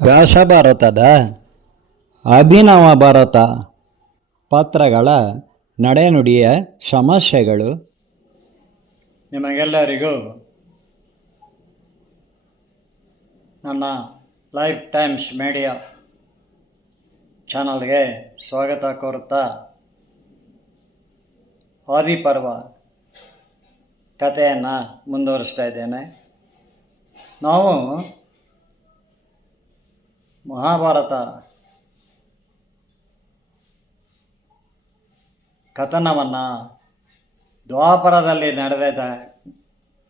ವ್ಯಾಸ ಭಾರತದ ಅಭಿನವ ಭಾರತ ಪಾತ್ರಗಳ ನಡೆನುಡಿಯ ಸಮಸ್ಯೆಗಳು. ನಿಮಗೆಲ್ಲರಿಗೂ ನನ್ನ ಲೈಫ್ ಟೈಮ್ಸ್ ಮೀಡಿಯಾ ಚಾನಲ್ಗೆ ಸ್ವಾಗತ ಕೋರುತ್ತಾ ಆದಿಪರ್ವ ಕಥೆಯನ್ನು ಮುಂದುವರಿಸ್ತಾ ಇದ್ದೇನೆ. ನಾವು ಮಹಾಭಾರತ ಕಥನವನ್ನು ದ್ವಾಪರದಲ್ಲಿ ನಡೆದ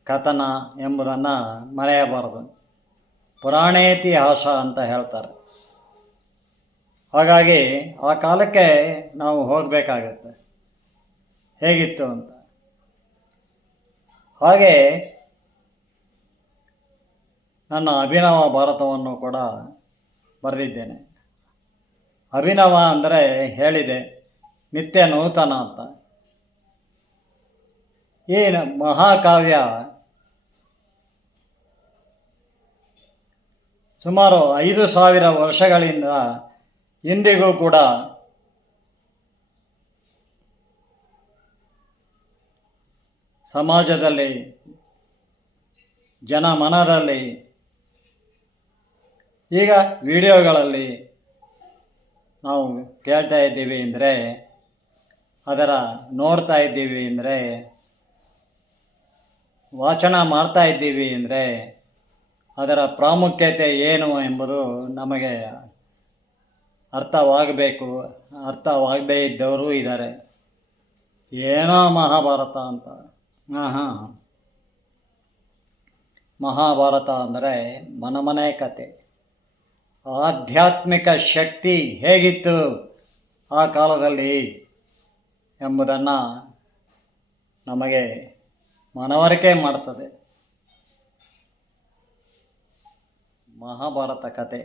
ಕಥನ ಎಂಬುದನ್ನು ಮರೆಯಬಾರದು. ಪುರಾಣೇತಿಹಾಸ ಅಂತ ಹೇಳ್ತಾರೆ. ಹಾಗಾಗಿ ಆ ಕಾಲಕ್ಕೆ ನಾವು ಹೋಗಬೇಕಾಗತ್ತೆ, ಹೇಗಿತ್ತು ಅಂತ. ಹಾಗೆ ನನ್ನ ಅಭಿನವ ಭಾರತವನ್ನು ಕೂಡ ಬರೆದಿದ್ದೇನೆ. ಅಭಿನವ ಅಂದರೆ ಹೇಳಿದೆ, ನಿತ್ಯ ನೂತನ ಅಂತ. ಈ ಮಹಾಕಾವ್ಯ ಸುಮಾರು 5,000 ವರ್ಷಗಳಿಂದ ಇಂದಿಗೂ ಕೂಡ ಸಮಾಜದಲ್ಲಿ, ಜನಮನದಲ್ಲಿ, ಈಗ ವಿಡಿಯೋಗಳಲ್ಲಿ ನಾವು ಕೇಳ್ತಾ ಇದ್ದೀವಿ ಅಂದರೆ, ಅದರ ನೋಡ್ತಾ ಇದ್ದೀವಿ ಅಂದರೆ, ವಾಚನ ಮಾಡ್ತಾ ಇದ್ದೀವಿ ಅಂದರೆ ಅದರ ಪ್ರಾಮುಖ್ಯತೆ ಏನು ಎಂಬುದು ನಮಗೆ ಅರ್ಥವಾಗಬೇಕು. ಅರ್ಥವಾಗದೇ ಇದ್ದವರು ಇದ್ದಾರೆ. ಏನೋ ಮಹಾಭಾರತ ಅಂತ. ಮಹಾಭಾರತ ಅಂದರೆ ಮನಮನೆ ಕತೆ. ಆಧ್ಯಾತ್ಮಿಕ ಶಕ್ತಿ ಹೇಗಿತ್ತು ಆ ಕಾಲದಲ್ಲಿ ಎಂಬುದನ್ನು ನಮಗೆ ಮನವರಿಕೆ ಮಾಡ್ತದೆ ಮಹಾಭಾರತ ಕತೆ.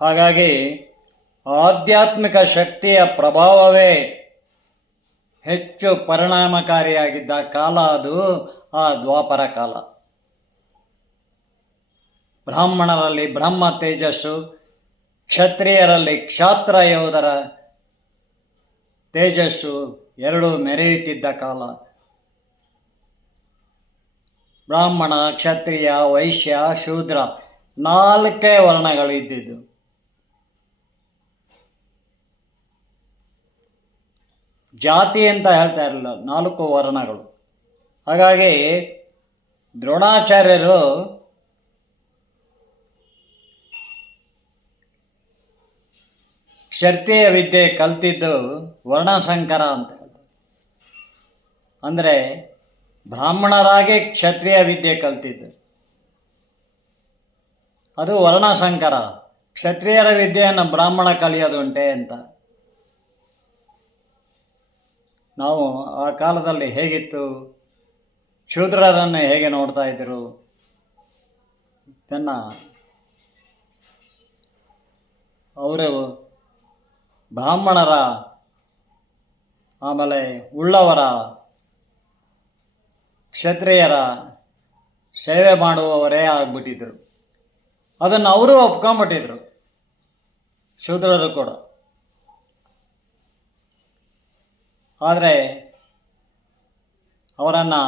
ಹಾಗಾಗಿ ಆಧ್ಯಾತ್ಮಿಕ ಶಕ್ತಿಯ ಪ್ರಭಾವವೇ ಹೆಚ್ಚು ಪರಿಣಾಮಕಾರಿಯಾಗಿದ್ದ ಕಾಲ ಅದು ಆ ದ್ವಾಪರ ಕಾಲ. ಬ್ರಾಹ್ಮಣರಲ್ಲಿ ಬ್ರಹ್ಮ ತೇಜಸ್ಸು, ಕ್ಷತ್ರಿಯರಲ್ಲಿ ಕ್ಷಾತ್ರ ಯೋಧರ ತೇಜಸ್ಸು ಎರಡೂ ಮೆರೆಯುತ್ತಿದ್ದ ಕಾಲ. ಬ್ರಾಹ್ಮಣ, ಕ್ಷತ್ರಿಯ, ವೈಶ್ಯ, ಶೂದ್ರ 4 ವರ್ಣಗಳು ಇದ್ದಿದ್ದು. ಜಾತಿ ಅಂತ ಹೇಳ್ತಾ ಇರಲಿಲ್ಲ, 4 ವರ್ಣಗಳು. ಹಾಗಾಗಿ ದ್ರೋಣಾಚಾರ್ಯರು ಕ್ಷತ್ರಿಯ ವಿದ್ಯೆ ಕಲ್ತಿದ್ದು ವರ್ಣಸಂಕರ ಅಂತ ಹೇಳ್ತಾರೆ. ಅಂದರೆ ಬ್ರಾಹ್ಮಣರಾಗಿ ಕ್ಷತ್ರಿಯ ವಿದ್ಯೆ ಕಲ್ತಿದ್ದು, ಅದು ವರ್ಣಸಂಕರ. ಕ್ಷತ್ರಿಯರ ವಿದ್ಯೆಯನ್ನು ಬ್ರಾಹ್ಮಣ ಕಲಿಯೋದುಂಟೆ ಅಂತ. ನಾವು ಆ ಕಾಲದಲ್ಲಿ ಹೇಗಿತ್ತು, ಶೂದ್ರರನ್ನು ಹೇಗೆ ನೋಡ್ತಾ ಇದ್ದರು, ಇದನ್ನು ಅವರು ಬ್ರಾಹ್ಮಣರ ಆಮೇಲೆ ಉಳ್ಳವರ ಕ್ಷತ್ರಿಯರ ಸೇವೆ ಮಾಡುವವರೇ ಆಗಿಬಿಟ್ಟಿದ್ರು. ಅದನ್ನು ಅವರು ಒಪ್ಕೊಂಬಿಟ್ಟಿದ್ರು, ಶೂದ್ರರು ಕೂಡ. ಆದರೆ ಅವರನ್ನು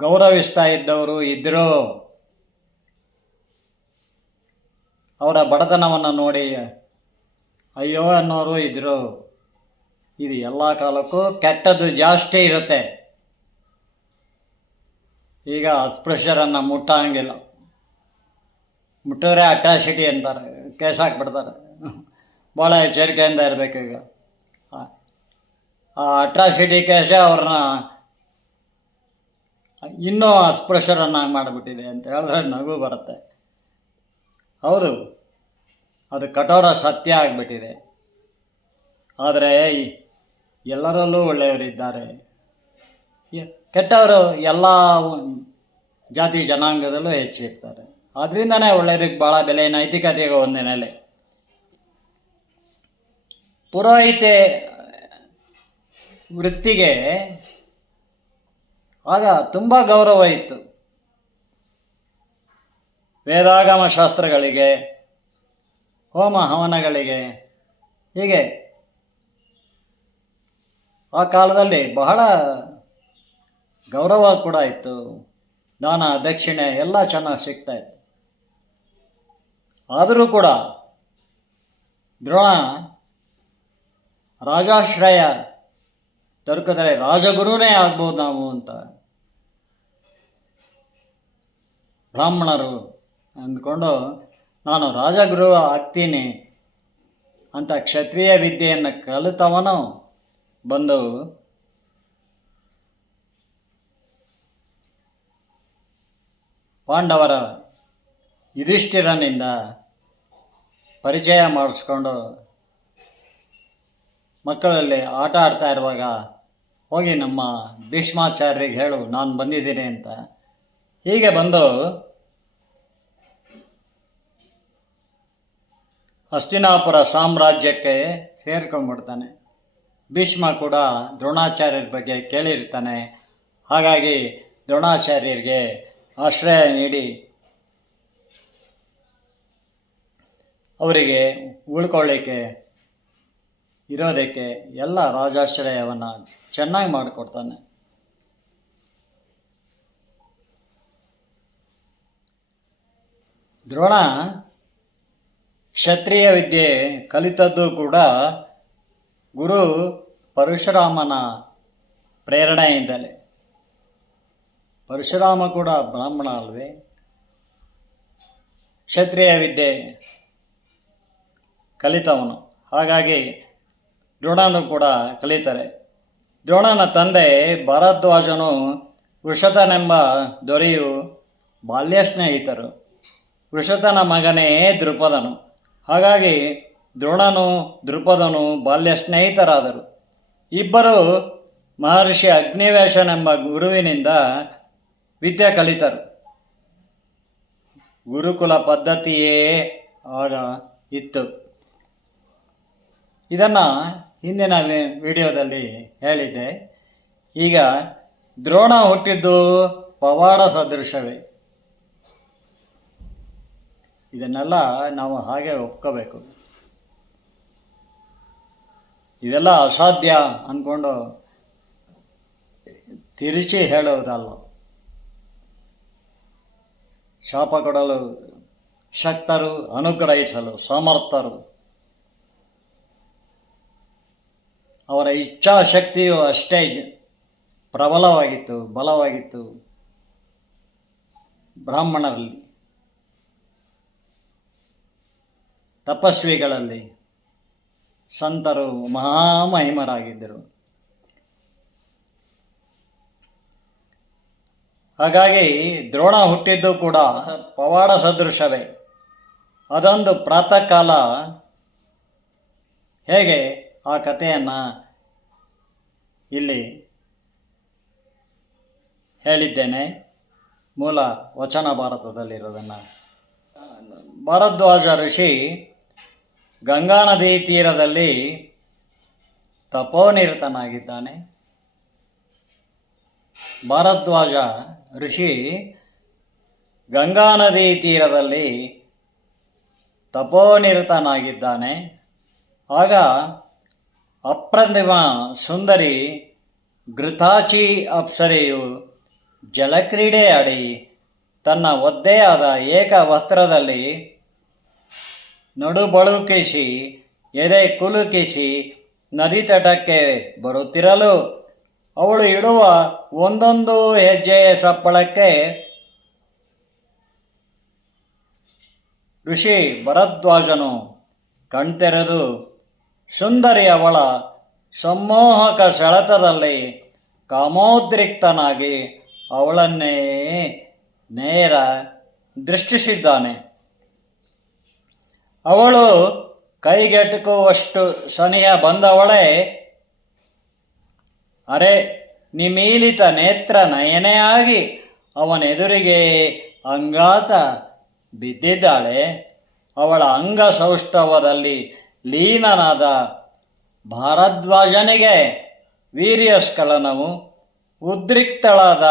ಗೌರವಿಸ್ತಾ ಇದ್ದವರು ಇದ್ದರು. ಅವರ ಬಡತನವನ್ನು ನೋಡಿ ಅಯ್ಯೋ ಅನ್ನೋರು ಇದ್ದರು. ಇದು ಎಲ್ಲ ಕಾಲಕ್ಕೂ ಕೆಟ್ಟದ್ದು ಜಾಸ್ತಿ ಇರುತ್ತೆ. ಈಗ ಅಸ್ಪೃಶ್ಯರನ್ನು ಮುಟ್ಟಂಗಿಲ್ಲ, ಮುಟ್ಟಿದ್ರೆ ಅಟ್ರಾಸಿಟಿ ಅಂತಾರೆ, ಕೇಸ್ ಹಾಕ್ಬಿಡ್ತಾರೆ. ಭಾಳ ಎಚ್ಚರಿಕೆಯಿಂದ ಇರಬೇಕು. ಈಗ ಆ ಅಟ್ರಾಸಿಟಿ ಕೇಸೇ ಅವ್ರನ್ನ ಇನ್ನೂ ಅಸ್ಪೃಶ್ಯರನ್ನಾಗಿ ಮಾಡಿಬಿಟ್ಟಿದೆ ಅಂತ ಹೇಳಿದ್ರೆ ನಗು ಬರುತ್ತೆ. ಹೌದು, ಅದು ಕಠೋರ ಸತ್ಯ ಆಗಿಬಿಟ್ಟಿದೆ. ಆದರೆ ಎಲ್ಲರಲ್ಲೂ ಒಳ್ಳೆಯವರಿದ್ದಾರೆ, ಕೆಟ್ಟವರು ಎಲ್ಲ ಜಾತಿ ಜನಾಂಗದಲ್ಲೂ ಹೆಚ್ಚಿರ್ತಾರೆ. ಅದರಿಂದನೇ ಒಳ್ಳೆಯದಕ್ಕೆ ಭಾಳ ಬೆಲೆ, ನೈತಿಕತೆಗೆ ಒಂದು ನೆಲೆ. ಪುರೋಹಿತೆ ವೃತ್ತಿಗೆ ಆಗ ತುಂಬ ಗೌರವ ಇತ್ತು. ವೇದಾಗಮ ಶಾಸ್ತ್ರಗಳಿಗೆ, ಹೋಮ ಹವನಗಳಿಗೆ, ಹೀಗೆ ಆ ಕಾಲದಲ್ಲಿ ಬಹಳ ಗೌರವ ಕೂಡ ಇತ್ತು. ದಾನ ದಕ್ಷಿಣೆ ಎಲ್ಲ ಚೆನ್ನಾಗಿ ಸಿಗ್ತಾಯಿತ್ತು. ಆದರೂ ಕೂಡ ದ್ರೋಣ ರಾಜಾಶ್ರಯ ದೊರಕಿದರೆ ರಾಜಗುರುನೇ ಆಗ್ಬೋದು ನಾವು ಅಂತ ಬ್ರಾಹ್ಮಣರು ಅಂದ್ಕೊಂಡು ನಾನು ರಾಜಗುರು ಆಗ್ತೀನಿ ಅಂತ ಕ್ಷತ್ರಿಯ ವಿದ್ಯೆಯನ್ನು ಕಲಿತವನು ಬಂದು ಪಾಂಡವರ ಯುಧಿಷ್ಠಿರನಿಂದ ಪರಿಚಯ ಮಾಡಿಸ್ಕೊಂಡು ಮಕ್ಕಳಲ್ಲಿ ಆಟ ಆಡ್ತಾ ಇರುವಾಗ ಹೋಗಿ ನಮ್ಮ ಭೀಷ್ಮಾಚಾರ್ಯರಿಗೆ ಹೇಳು ನಾನು ಬಂದಿದ್ದೀನಿ ಅಂತ. ಹೀಗೆ ಬಂದು ಹಸ್ತಿನಾಪುರ ಸಾಮ್ರಾಜ್ಯಕ್ಕೆ ಸೇರ್ಕೊಂಡ್ಬಿಡ್ತಾನೆ. ಭೀಷ್ಮ ಕೂಡ ದ್ರೋಣಾಚಾರ್ಯರ ಬಗ್ಗೆ ಕೇಳಿರ್ತಾನೆ. ಹಾಗಾಗಿ ದ್ರೋಣಾಚಾರ್ಯರಿಗೆ ಆಶ್ರಯ ನೀಡಿ ಅವರಿಗೆ ಉಳ್ಕೊಳ್ಳಿಕ್ಕೆ ಇರೋದಕ್ಕೆ ಎಲ್ಲ ರಾಜಾಶ್ರಯವನ್ನು ಚೆನ್ನಾಗಿ ಮಾಡಿಕೊಡ್ತಾನೆ. ದ್ರೋಣ ಕ್ಷತ್ರಿಯ ವಿದ್ಯೆ ಕಲಿತದ್ದು ಕೂಡ ಗುರು ಪರಶುರಾಮನ ಪ್ರೇರಣೆಯಿಂದಲೇ. ಪರಶುರಾಮ ಕೂಡ ಬ್ರಾಹ್ಮಣ ಅಲ್ವೇ? ಕ್ಷತ್ರಿಯ ವಿದ್ಯೆ ಕಲಿತವನು. ಹಾಗಾಗಿ ದ್ರೋಣನು ಕೂಡ ಕಲಿತಾರೆ. ದ್ರೋಣನ ತಂದೆ ಭಾರದ್ವಾಜನು ವೃಷತನೆಂಬ ದೊರೆಯು ಬಾಲ್ಯ ಸ್ನೇಹಿತರು. ವೃಷತನ ಮಗನೇ ದೃಪದನು. ಹಾಗಾಗಿ ದ್ರೋಣನು ದೃಪದನು ಬಾಲ್ಯ ಸ್ನೇಹಿತರಾದರು. ಇಬ್ಬರು ಮಹರ್ಷಿ ಅಗ್ನಿವೇಶನೆಂಬ ಗುರುವಿನಿಂದ ವಿದ್ಯೆ ಕಲಿತರು. ಗುರುಕುಲ ಪದ್ಧತಿಯೇ ಆಗ ಇತ್ತು. ಇದನ್ನು ಹಿಂದಿನ ವಿಡಿಯೋದಲ್ಲಿ ಹೇಳಿದ್ದೆ. ಈಗ ದ್ರೋಣ ಹುಟ್ಟಿದ್ದು ಪವಾಡ ಸದೃಶವೇ. ಇದನ್ನೆಲ್ಲ ನಾವು ಹಾಗೆ ಒಪ್ಕೋಬೇಕು. ಇದೆಲ್ಲ ಅಸಾಧ್ಯ ಅಂದ್ಕೊಂಡು ತಿರುಚಿ ಹೇಳುವುದಲ್ಲ. ಶಾಪ ಕೊಡಲು ಶಕ್ತರು, ಅನುಗ್ರಹಿಸಲು ಸಮರ್ಥರು. ಅವರ ಇಚ್ಛಾಶಕ್ತಿಯು ಅಷ್ಟೇ ಪ್ರಬಲವಾಗಿತ್ತು, ಬಲವಾಗಿತ್ತು ಬ್ರಾಹ್ಮಣರಲ್ಲಿ, ತಪಸ್ವಿಗಳಲ್ಲಿ. ಸಂತರು ಮಹಾಮಹಿಮರಾಗಿದ್ದರು. ಹಾಗಾಗಿ ದ್ರೋಣ ಹುಟ್ಟಿದ್ದು ಕೂಡ ಪವಾಡ ಸದೃಶವೇ. ಅದೊಂದು ಪ್ರಾತಃ ಕಾಲ ಹೇಗೆ ಆ ಕಥೆಯನ್ನು ಇಲ್ಲಿ ಹೇಳಿದ್ದೇನೆ, ಮೂಲ ವಚನ ಭಾರತದಲ್ಲಿರೋದನ್ನು. ಭಾರದ್ವಾಜ ಋಷಿ ಗಂಗಾ ನದಿ ತೀರದಲ್ಲಿ ತಪೋನಿರತನಾಗಿದ್ದಾನೆ. ಭಾರದ್ವಾಜ ಋಷಿ ಗಂಗಾ ನದಿ ತೀರದಲ್ಲಿ ತಪೋನಿರತನಾಗಿದ್ದಾನೆ. ಆಗ ಅಪ್ರತಿಮ ಸುಂದರಿ ಘೃತಾಚಿ ಅಪ್ಸರೆಯು ಜಲಕ್ರೀಡೆ ಆಡಿ ತನ್ನ ಒದ್ದೆಯಾದ ಏಕ ವಸ್ತ್ರದಲ್ಲಿ ನಡುಬಳುಕಿಸಿ ಎದೆ ಕುಲುಕಿಸಿ ನದಿ ತಟಕ್ಕೆ ಬರುತ್ತಿರಲು ಅವಳು ಇಡುವ ಒಂದೊಂದು ಹೆಜ್ಜೆಯ ಸಪ್ಪಳಕ್ಕೆ ಋಷಿ ಭರದ್ವಾಜನು ಕಣ್ತೆರೆದು ಸುಂದರಿ ಅವಳ ಸಮ್ಮೋಹಕ ಸೆಳೆತದಲ್ಲಿ ಕಾಮೋದ್ರಿಕ್ತನಾಗಿ ಅವಳನ್ನೇ ನೇರ ದೃಷ್ಟಿಸಿದ್ದಾನೆ. ಅವಳು ಕೈಗೆಟುಕುವಷ್ಟು ಸನಿಹ ಬಂದವಳೇ ಅರೆ ನಿಮೀಲಿತ ನೇತ್ರ ನಯನೆಯಾಗಿ ಅವನೆದುರಿಗೆ ಅಂಗಾತ ಬಿದ್ದಿದ್ದಾಳೆ. ಅವಳ ಅಂಗ ಸೌಷ್ಠವದಲ್ಲಿ ಲೀನನಾದ ಭಾರದ್ವಾಜನಿಗೆ ವೀರ್ಯಸ್ಖಲನವು ಉದ್ರಿಕ್ತಳಾದ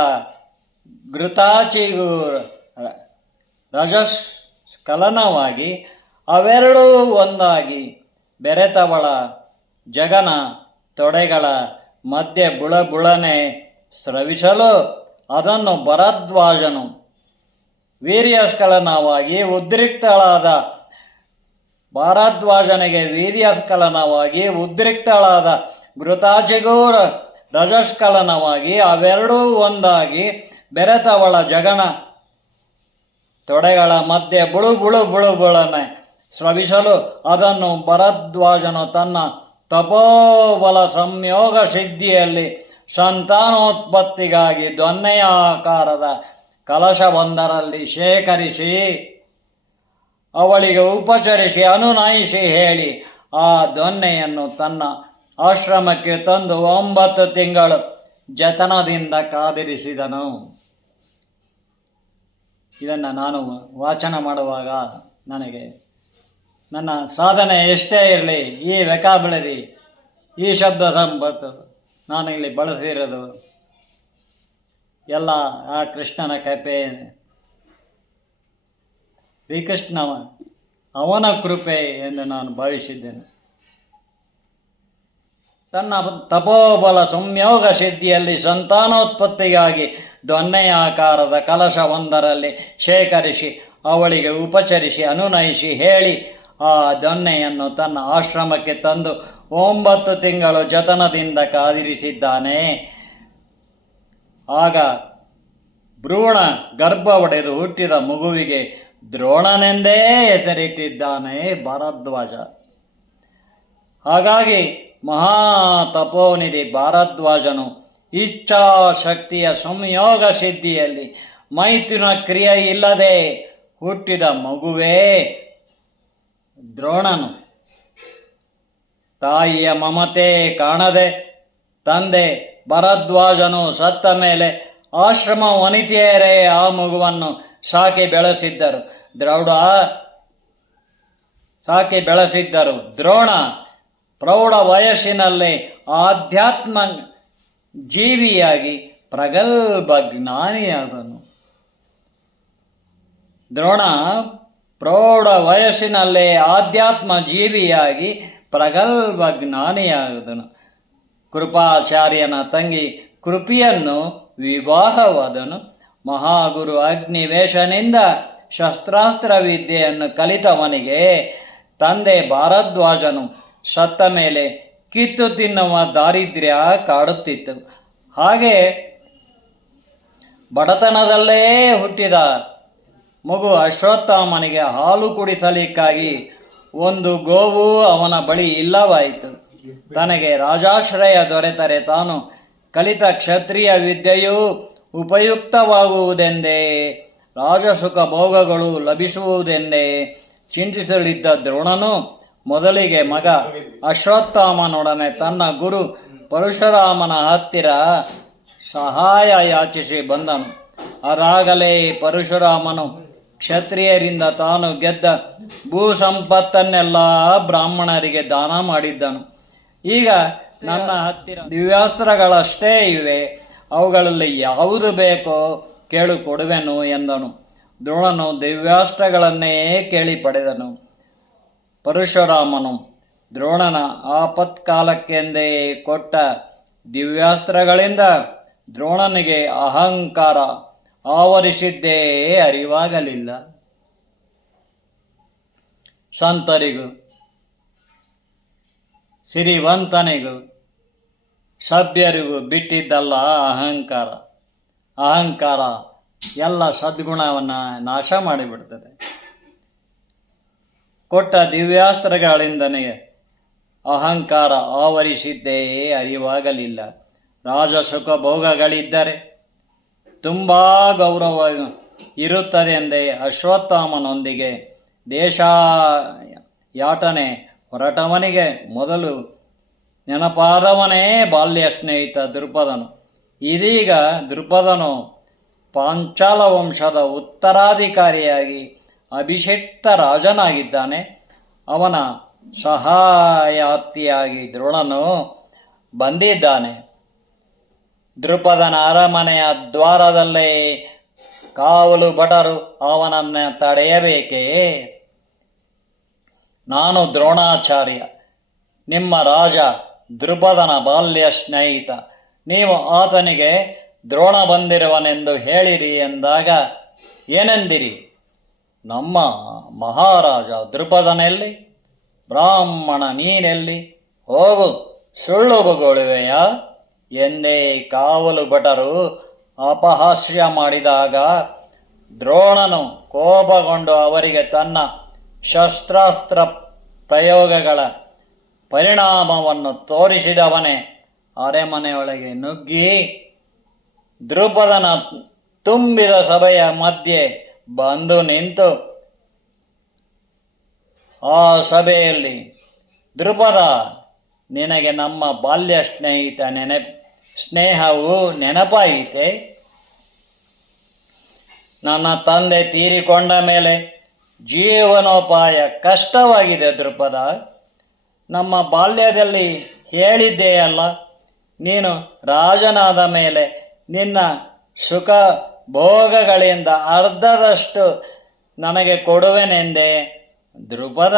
ಘೃತಾಚಿಗೂ ರಜಸ್ಖಲನವಾಗಿ ಅವೆರಡೂ ಒಂದಾಗಿ ಬೆರೆತವಳ ಜಗನ ತೊಡೆಗಳ ಮಧ್ಯೆ ಬುಳಬುಳನೆ ಸ್ರವಿಸಲು ಅದನ್ನು ಭರದ್ವಾಜನು ವೀರ್ಯಸ್ಖಲನವಾಗಿ ಉದ್ರಿಕ್ತಳಾದ ಭಾರದ್ವಾಜನಿಗೆ ವೀರ್ಯಸ್ಖಲನವಾಗಿ ಉದ್ರಿಕ್ತಳಾದ ಘೃತಾಚಿಗೂ ರಜಸ್ಖಲನವಾಗಿ ಅವೆರಡೂ ಒಂದಾಗಿ ಬೆರೆತವಳ ಜಗನ ತೊಡೆಗಳ ಮಧ್ಯೆ ಬುಳುಬುಳನೆ ಸ್ರವಿಸಲು ಅದನ್ನು ಭರದ್ವಾಜನು ತನ್ನ ತಪೋಬಲ ಸಂಯೋಗ ಸಿದ್ಧಿಯಲ್ಲಿ ಸಂತಾನೋತ್ಪತ್ತಿಗಾಗಿ ದೊನ್ನೆಯ ಆಕಾರದ ಕಲಶವೊಂದರಲ್ಲಿ ಶೇಖರಿಸಿ ಅವಳಿಗೆ ಉಪಚರಿಸಿ ಅನುನಯಿಸಿ ಹೇಳಿ ಆ ದೊನ್ನೆಯನ್ನು ತನ್ನ ಆಶ್ರಮಕ್ಕೆ ತಂದು 9 ತಿಂಗಳು ಜತನದಿಂದ ಕಾದಿರಿಸಿದನು. ಇದನ್ನು ನಾನು ವಾಚನ ಮಾಡುವಾಗ ನನಗೆ ನನ್ನ ಸಾಧನೆ ಎಷ್ಟೇ ಇರಲಿ, ಈ ವೆಕಾಬುಲರಿ, ಈ ಶಬ್ದ ಸಂಪತ್ತು ನಾನು ಇಲ್ಲಿ ಬಳಸಿರೋದು ಎಲ್ಲ ಆ ಕೃಷ್ಣನ ಕೃಪೆ, ಶ್ರೀಕೃಷ್ಣ ಅವನ ಕೃಪೆ ಎಂದು ನಾನು ಭಾವಿಸಿದ್ದೇನೆ. ತನ್ನ ತಪೋಬಲ ಸಂಯೋಗ ಸಿದ್ಧಿಯಲ್ಲಿ ಸಂತಾನೋತ್ಪತ್ತಿಗಾಗಿ ದೊನ್ನೆಯ ಆಕಾರದ ಕಲಶವೊಂದರಲ್ಲಿ ಶೇಖರಿಸಿ ಅವಳಿಗೆ ಉಪಚರಿಸಿ ಅನುನಯಿಸಿ ಹೇಳಿ ಆ ದೊನ್ನೆಯನ್ನು ತನ್ನ ಆಶ್ರಮಕ್ಕೆ ತಂದು 9 ತಿಂಗಳು ಜತನದಿಂದ ಕಾದಿರಿಸಿದ್ದಾನೆ. ಆಗ ಭ್ರೂಣ ಗರ್ಭ ಒಡೆದು ಹುಟ್ಟಿದ ಮಗುವಿಗೆ ದ್ರೋಣನೆಂದೇ ಹೆಸರಿಟ್ಟಿದ್ದಾನೆ ಭಾರದ್ವಾಜ. ಹಾಗಾಗಿ ಮಹಾತಪೋನಿಧಿ ಭಾರದ್ವಾಜನು ಇಚ್ಛಾಶಕ್ತಿಯ ಸಂಯೋಗ ಸಿದ್ಧಿಯಲ್ಲಿ ಮೈಥುನ ಕ್ರಿಯೆ ಇಲ್ಲದೆ ಹುಟ್ಟಿದ ಮಗುವೇ ದ್ರೋಣನು. ತಾಯಿಯ ಮಮತೆ ಕಾಣದೆ ತಂದೆ ಭರದ್ವಾಜನು ಸತ್ತ ಮೇಲೆ ಆಶ್ರಮ ವನಿತೆಯರೇ ಆ ಮಗುವನ್ನು ಸಾಕಿ ಬೆಳೆಸಿದ್ದರು. ದ್ರೋಣ ಪ್ರೌಢ ವಯಸ್ಸಿನಲ್ಲಿ ಆಧ್ಯಾತ್ಮ ಜೀವಿಯಾಗಿ ಪ್ರಗಲ್ಭ ಜ್ಞಾನಿಯಾದನು. ದ್ರೋಣ ಪ್ರೌಢ ವಯಸ್ಸಿನಲ್ಲೇ ಆಧ್ಯಾತ್ಮ ಜೀವಿಯಾಗಿ ಪ್ರಗಲ್ಭ ಜ್ಞಾನಿಯಾದನು. ಕೃಪಾಚಾರ್ಯನ ತಂಗಿ ಕೃಪಿಯನ್ನು ವಿವಾಹವಾದನು. ಮಹಾಗುರು ಅಗ್ನಿವೇಶನಿಂದ ಶಸ್ತ್ರಾಸ್ತ್ರ ವಿದ್ಯೆಯನ್ನು ಕಲಿತವನಿಗೆ ತಂದೆ ಭಾರದ್ವಾಜನು ಸತ್ತ ಮೇಲೆ ಕಿತ್ತು ತಿನ್ನುವ ದಾರಿದ್ರ್ಯ ಕಾಡುತ್ತಿತ್ತು. ಹಾಗೆ ಬಡತನದಲ್ಲೇ ಹುಟ್ಟಿದ ಮಗು ಅಶ್ವತ್ಥಾಮನಿಗೆ ಹಾಲು ಕುಡಿಸಲಿಕ್ಕಾಗಿ ಒಂದು ಗೋವು ಅವನ ಬಳಿ ಇಲ್ಲವಾಯಿತು. ತನಗೆ ರಾಜಾಶ್ರಯ ದೊರೆತರೆ ತಾನು ಕಲಿತ ಕ್ಷತ್ರಿಯ ವಿದ್ಯೆಯು ಉಪಯುಕ್ತವಾಗುವುದೆಂದೇ ರಾಜಸುಖ ಭೋಗಗಳು ಲಭಿಸುವುದೆಂದೇ ಚಿಂತಿಸಲಿದ್ದ ದ್ರೋಣನು ಮೊದಲಿಗೆ ಮಗ ಅಶ್ವತ್ಥಾಮನೊಡನೆ ತನ್ನ ಗುರು ಪರಶುರಾಮನ ಹತ್ತಿರ ಸಹಾಯ ಯಾಚಿಸಿ ಬಂದನು. ಅದಾಗಲೇ ಪರಶುರಾಮನು ಕ್ಷತ್ರಿಯರಿಂದ ತಾನು ಗೆದ್ದ ಭೂ ಸಂಪತ್ತನ್ನೆಲ್ಲ ಬ್ರಾಹ್ಮಣರಿಗೆ ದಾನ ಮಾಡಿದ್ದನು. ಈಗ ನನ್ನ ಹತ್ತಿರ ದಿವ್ಯಾಸ್ತ್ರಗಳಷ್ಟೇ ಇವೆ, ಅವುಗಳಲ್ಲಿ ಯಾವುದು ಬೇಕೋ ಕೇಳು ಕೊಡುವೆನು ಎಂದನು. ದ್ರೋಣನು ದಿವ್ಯಾಸ್ತ್ರಗಳನ್ನೇ ಕೇಳಿ ಪಡೆದನು. ಪರಶುರಾಮನು ದ್ರೋಣನ ಆಪತ್ಕಾಲಕ್ಕೆಂದೇ ಕೊಟ್ಟ ದಿವ್ಯಾಸ್ತ್ರಗಳಿಂದ ದ್ರೋಣನಿಗೆ ಅಹಂಕಾರ ಆವರಿಸಿದ್ದೇ ಅರಿವಾಗಲಿಲ್ಲ. ಸಂತರಿಗೂ ಸಿರಿವಂತನಿಗೂ ಸಭ್ಯರಿಗೂ ಬಿಟ್ಟಿದ್ದಲ್ಲ ಅಹಂಕಾರ. ಅಹಂಕಾರ ಎಲ್ಲ ಸದ್ಗುಣವನ್ನು ನಾಶ ಮಾಡಿಬಿಡ್ತದೆ. ಕೊಟ್ಟ ದಿವ್ಯಾಸ್ತ್ರಗಳಿಂದನೇ ಅಹಂಕಾರ ಆವರಿಸಿದ್ದೇ ಅರಿವಾಗಲಿಲ್ಲ. ರಾಜಸುಖ ಭೋಗಗಳಿದ್ದರೆ ತುಂಬ ಗೌರವ ಇರುತ್ತದೆಂದೇ ಅಶ್ವತ್ಥಾಮನೊಂದಿಗೆ ದೇಶ ಯಾಟನೆ ಹೊರಟವನಿಗೆ ಮೊದಲು ನೆನಪಾದವನೇ ಬಾಲ್ಯ ಸ್ನೇಹಿತ ದೃಪದನು. ಇದೀಗ ದೃಪದನು ಪಾಂಚಾಲ ವಂಶದ ಉತ್ತರಾಧಿಕಾರಿಯಾಗಿ ಅಭಿಷಿಕ್ತ ರಾಜನಾಗಿದ್ದಾನೆ. ಅವನ ಸಹಾಯಾರ್ಥಿಯಾಗಿ ದ್ರೋಣನು ಬಂದಿದ್ದಾನೆ. ದೃಪದನ ಅರಮನೆಯ ದ್ವಾರದಲ್ಲೇ ಕಾವಲು ಭಟರು ಅವನನ್ನು ತಡೆಯಬೇಕೇ? ನಾನು ದ್ರೋಣಾಚಾರ್ಯ, ನಿಮ್ಮ ರಾಜ ದೃಪದನ ಬಾಲ್ಯ ಸ್ನೇಹಿತ. ನೀವು ಆತನಿಗೆ ದ್ರೋಣ ಬಂದಿರುವನೆಂದು ಹೇಳಿರಿ ಎಂದಾಗ ಏನೆಂದಿರಿ? ನಮ್ಮ ಮಹಾರಾಜ ದೃಪದನೆಲ್ಲಿ? ಬ್ರಾಹ್ಮಣ ನೀನೆಲ್ಲಿ? ಹೋಗು, ಸುಳ್ಳು ಬೊಗಳುವೆಯಾ ಎಂದೇ ಕಾವಲು ಭಟರು ಅಪಹಾಸ್ಯ ಮಾಡಿದಾಗ ದ್ರೋಣನು ಕೋಪಗೊಂಡು ಅವರಿಗೆ ತನ್ನ ಶಸ್ತ್ರಾಸ್ತ್ರ ಪ್ರಯೋಗಗಳ ಪರಿಣಾಮವನ್ನು ತೋರಿಸಿದವನೇ ಅರಮನೆಯೊಳಗೆ ನುಗ್ಗಿ ದೃಪದನ ತುಂಬಿದ ಸಭೆಯ ಮಧ್ಯೆ ಬಂದು ನಿಂತು ಆ ಸಭೆಯಲ್ಲಿ, ದೃಪದ, ನಿನಗೆ ನಮ್ಮ ಬಾಲ್ಯ ಸ್ನೇಹವು ನೆನಪಾಯಿತೆ? ನನ್ನ ತಂದೆ ತೀರಿಕೊಂಡ ಮೇಲೆ ಜೀವನೋಪಾಯ ಕಷ್ಟವಾಗಿದೆ ದೃಪದ. ನಮ್ಮ ಬಾಲ್ಯದಲ್ಲಿ ಹೇಳಿದ್ದೆಯಲ್ಲ, ನೀನು ರಾಜನಾದ ಮೇಲೆ ನಿನ್ನ ಸುಖ ಭೋಗಗಳಿಂದ ಅರ್ಧದಷ್ಟು ನನಗೆ ಕೊಡುವೆನೆಂದೆ. ದೃಪದ,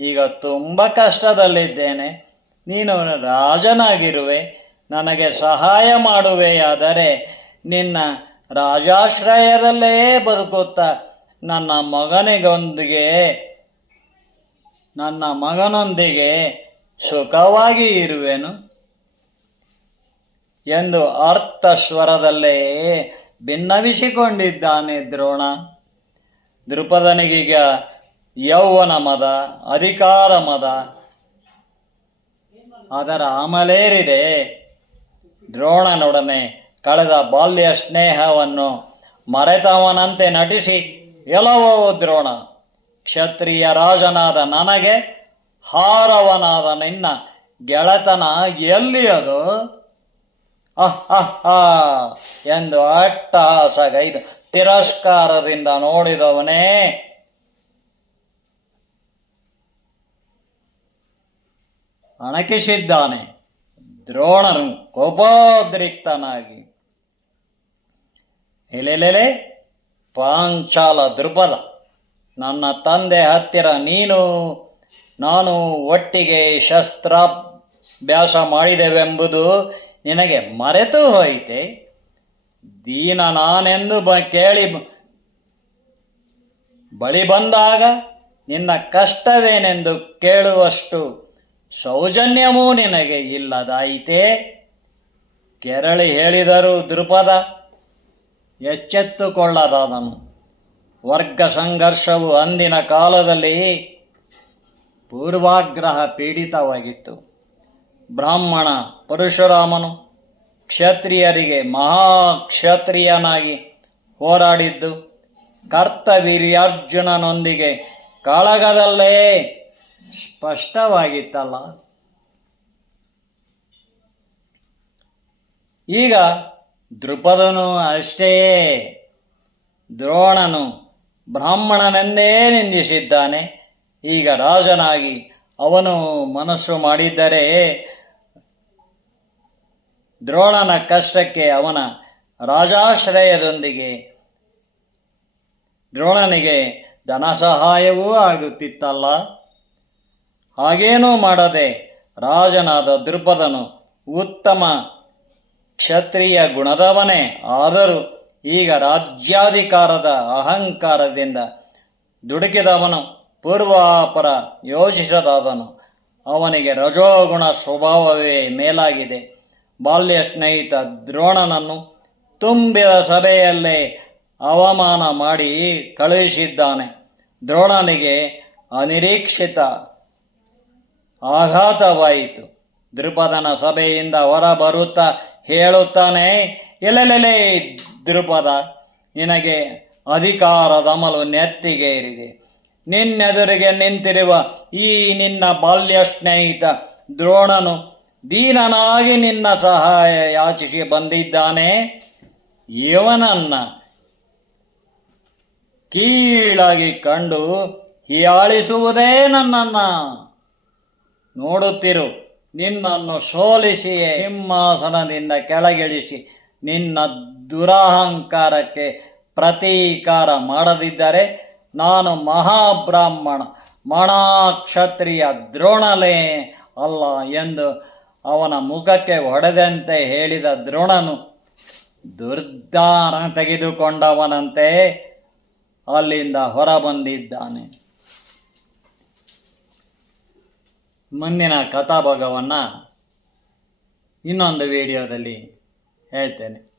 ಈಗ ತುಂಬ ಕಷ್ಟದಲ್ಲಿದ್ದೇನೆ. ನೀನು ರಾಜನಾಗಿರುವೆ, ನನಗೆ ಸಹಾಯ ಮಾಡುವೆಯಾದರೆ ನಿನ್ನ ರಾಜಾಶ್ರಯದಲ್ಲೇ ಬದುಕುತ್ತಾ ನನ್ನ ಮಗನೊಂದಿಗೆ ಸುಖವಾಗಿ ಇರುವೆನು ಎಂದು ಅರ್ಥಸ್ವರದಲ್ಲೇ ಭಿನ್ನವಿಸಿಕೊಂಡಿದ್ದಾನೆ ದ್ರೋಣ. ದೃಪದನಿಗೀಗ ಯೌವನ ಮದ, ಅಧಿಕಾರ ಮದ ಅದರ ಅಮಲೇರಿದೆ. ದ್ರೋಣನೊಡನೆ ಕಳೆದ ಬಾಲ್ಯ ಸ್ನೇಹವನ್ನು ಮರೆತವನಂತೆ ನಟಿಸಿ, ಎಲ್ಲವೋ ದ್ರೋಣ, ಕ್ಷತ್ರಿಯ ರಾಜನಾದ ನನಗೆ ಹಾರವನಾದ ನಿನ್ನ ಗೆಳೆತನ ಎಲ್ಲಿಯದು? ಅಹ್ಹ ಎಂದು ಅಟ್ಟಹಾಸಗೈದು ತಿರಸ್ಕಾರದಿಂದ ನೋಡಿದವನೇ ಅಣಕಿಸಿದ್ದಾನೆ. ದ್ರೋಣನು ಕೋಪೋದ್ರಿಕ್ತನಾಗಿ, ಎಲೆಲೆಲೆ ಪಾಂಚಾಲ ದೃಪದ, ನನ್ನ ತಂದೆ ಹತ್ತಿರ ನಾನು ಒಟ್ಟಿಗೆ ಶಸ್ತ್ರಾಭ್ಯಾಸ ಮಾಡಿದೆವೆಂಬುದು ನಿನಗೆ ಮರೆತು ಹೋಯಿತೆ? ದೀನ ನಾನೆಂದು ಕೇಳಿ ಬಳಿ ಬಂದಾಗ ನಿನ್ನ ಕಷ್ಟವೇನೆಂದು ಕೇಳುವಷ್ಟು ಸೌಜನ್ಯವೂ ನಿನಗೆ ಇಲ್ಲದಾಯಿತೇ? ಕೆರಳಿ ಹೇಳಿದರು ದೃಪದ ಎಚ್ಚೆತ್ತುಕೊಳ್ಳದಾದನು. ವರ್ಗ ಸಂಘರ್ಷವು ಅಂದಿನ ಕಾಲದಲ್ಲಿ ಪೂರ್ವಾಗ್ರಹ ಪೀಡಿತವಾಗಿತ್ತು. ಬ್ರಾಹ್ಮಣ ಪರಶುರಾಮನು ಕ್ಷತ್ರಿಯರಿಗೆ ಮಹಾಕ್ಷತ್ರಿಯನಾಗಿ ಹೋರಾಡಿದ್ದು ಕರ್ತವೀರ್ಯಾರ್ಜುನನೊಂದಿಗೆ ಕಾಳಗದಲ್ಲೇ ಸ್ಪಷ್ಟವಾಗಿತ್ತಲ್ಲ. ಈಗ ದೃಪದನು ಅಷ್ಟೇಯೇ. ದ್ರೋಣನು ಬ್ರಾಹ್ಮಣನೆಂದೇ ನಿಂದಿಸಿದ್ದಾನೆ. ಈಗ ರಾಜನಾಗಿ ಅವನು ಮನಸ್ಸು ಮಾಡಿದ್ದರೆ ದ್ರೋಣನ ಕಷ್ಟಕ್ಕೆ ಅವನ ರಾಜಾಶ್ರಯದೊಂದಿಗೆ ದ್ರೋಣನಿಗೆ ಧನ ಸಹಾಯವೂ ಆಗುತ್ತಿತ್ತಲ್ಲ. ಹಾಗೇನೂ ಮಾಡದೆ ರಾಜನಾದ ದೃಪದನು ಉತ್ತಮ ಕ್ಷತ್ರಿಯ ಗುಣದವನೇ. ಆದರೂ ಈಗ ರಾಜ್ಯಾಧಿಕಾರದ ಅಹಂಕಾರದಿಂದ ದುಡುಕಿದವನು ಪೂರ್ವಾಪರ ಯೋಚಿಸದಾದನು. ಅವನಿಗೆ ರಜೋಗುಣ ಸ್ವಭಾವವೇ ಮೇಲಾಗಿದೆ. ಬಾಲ್ಯ ಸ್ನೇಹಿತ ದ್ರೋಣನನ್ನು ತುಂಬಿದ ಸಭೆಯಲ್ಲೇ ಅವಮಾನ ಮಾಡಿ ಕಳುಹಿಸಿದ್ದಾನೆ. ದ್ರೋಣನಿಗೆ ಅನಿರೀಕ್ಷಿತ ಆಘಾತವಾಯಿತು. ದೃಪದನ ಸಭೆಯಿಂದ ಹೊರಬರುತ್ತಾ ಹೇಳುತ್ತಾನೆ, ಎಲೆಲೆಲೆ ದೃಪದ, ನಿನಗೆ ಅಧಿಕಾರದಮಲು ನೆತ್ತಿಗೇರಿದೆ. ನಿನ್ನೆದುರಿಗೆ ನಿಂತಿರುವ ಈ ನಿನ್ನ ಬಾಲ್ಯ ಸ್ನೇಹಿತ ದ್ರೋಣನು ದೀನನಾಗಿ ನಿನ್ನ ಸಹಾಯ ಯಾಚಿಸಿ ಬಂದಿದ್ದಾನೆ. ಇವನನ್ನ ಕೀಳಾಗಿ ಕಂಡು ಹೀಯಾಳಿಸುವುದೇ ನನ್ನನ್ನು ನೋಡುತ್ತಿರು. ನಿನ್ನನ್ನು ಸೋಲಿಸಿಯೇ ಸಿಂಹಾಸನದಿಂದ ಕೆಳಗಿಳಿಸಿ ನಿನ್ನ ದುರಹಂಕಾರಕ್ಕೆ ಪ್ರತೀಕಾರ ಮಾಡದಿದ್ದರೆ ನಾನು ಮಹಾಬ್ರಾಹ್ಮಣ ಮಣಾಕ್ಷತ್ರಿಯ ದ್ರೋಣಲೇ ಅಲ್ಲ ಎಂದು ಅವನ ಮುಖಕ್ಕೆ ಹೊಡೆದಂತೆ ಹೇಳಿದ ದ್ರೋಣನು ದುರ್ಧಾರ ತೆಗೆದುಕೊಂಡವನಂತೆ ಅಲ್ಲಿಂದ ಹೊರಬಂದಿದ್ದಾನೆ. ಮುಂದಿನ ಕಥಾಭಾಗವನ್ನು ಇನ್ನೊಂದು ವಿಡಿಯೋದಲ್ಲಿ ಹೇಳ್ತೇನೆ.